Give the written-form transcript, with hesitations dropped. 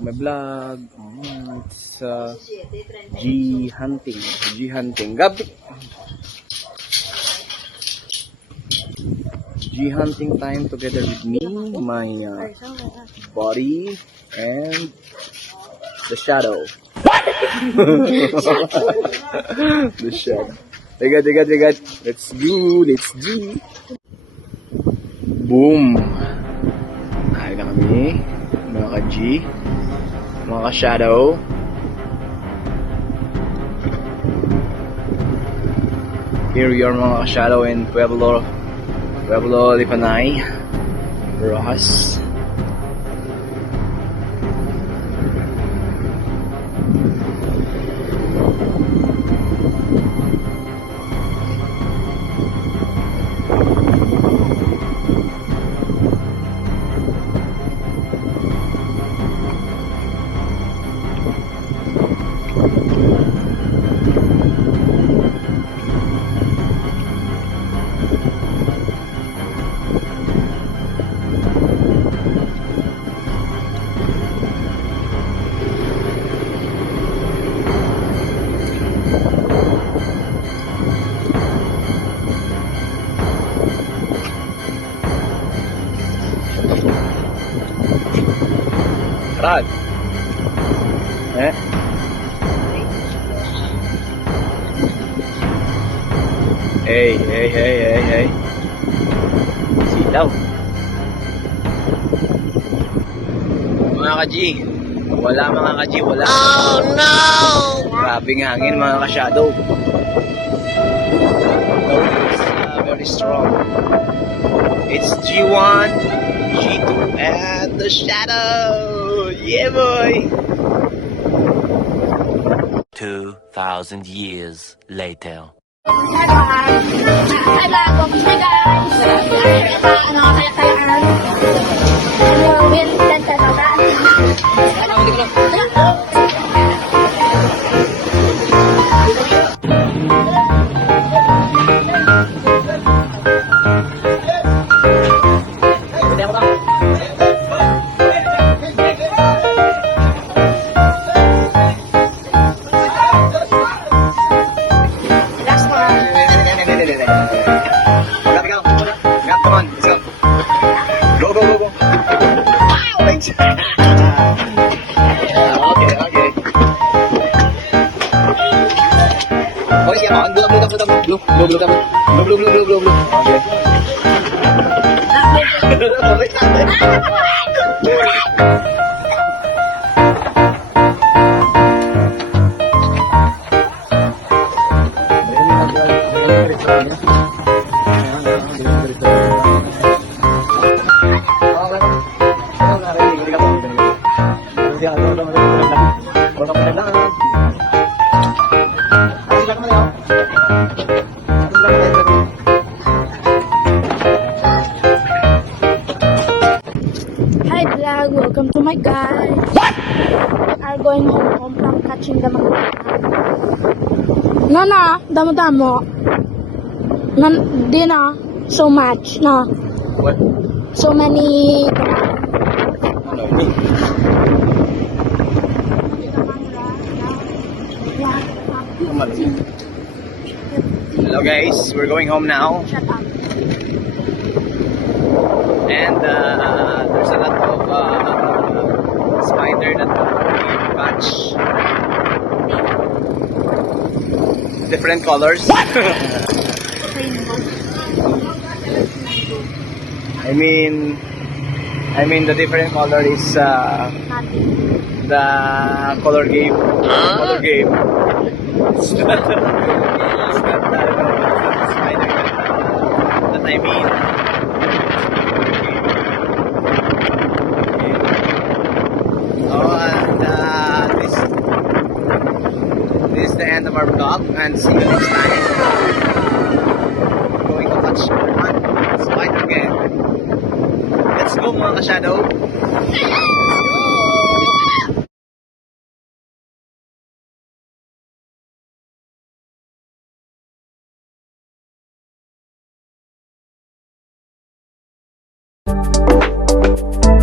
my vlog. It's G hunting. Gabi. G hunting time together with me, my body, and the shadow. The shadow. Tigat. Let's go. Boom. Ay na kami, mga ka-G, mga ka-shadow. Here we are, mga ka-shadow, in Pueblo Lipanay, Rojas. Rad. Hey. Silaw. Mga ka-G. Wala. Oh no! Grabe ng hangin, mga ka-shadow. Very strong. It's G1, G2, and the shadow. Yeah, boy. 2,000 years later. Come on, let's go. Go. Okay. Oh, siya mo. Blue. Hi vlog, welcome to my guys. What? We are going home from catching the mga. No, damo. Di na, so much, no. What? So many. Hello guys, we're going home now. Shut up. And there's a lot of spider that we catch. Different colors. I mean the different color is the color game. Color game. It's not the spider that I mean. This is the end of our vlog, and see you next time. We're going to catch one spider again. Let's go, mga ka-shadow. Let's go.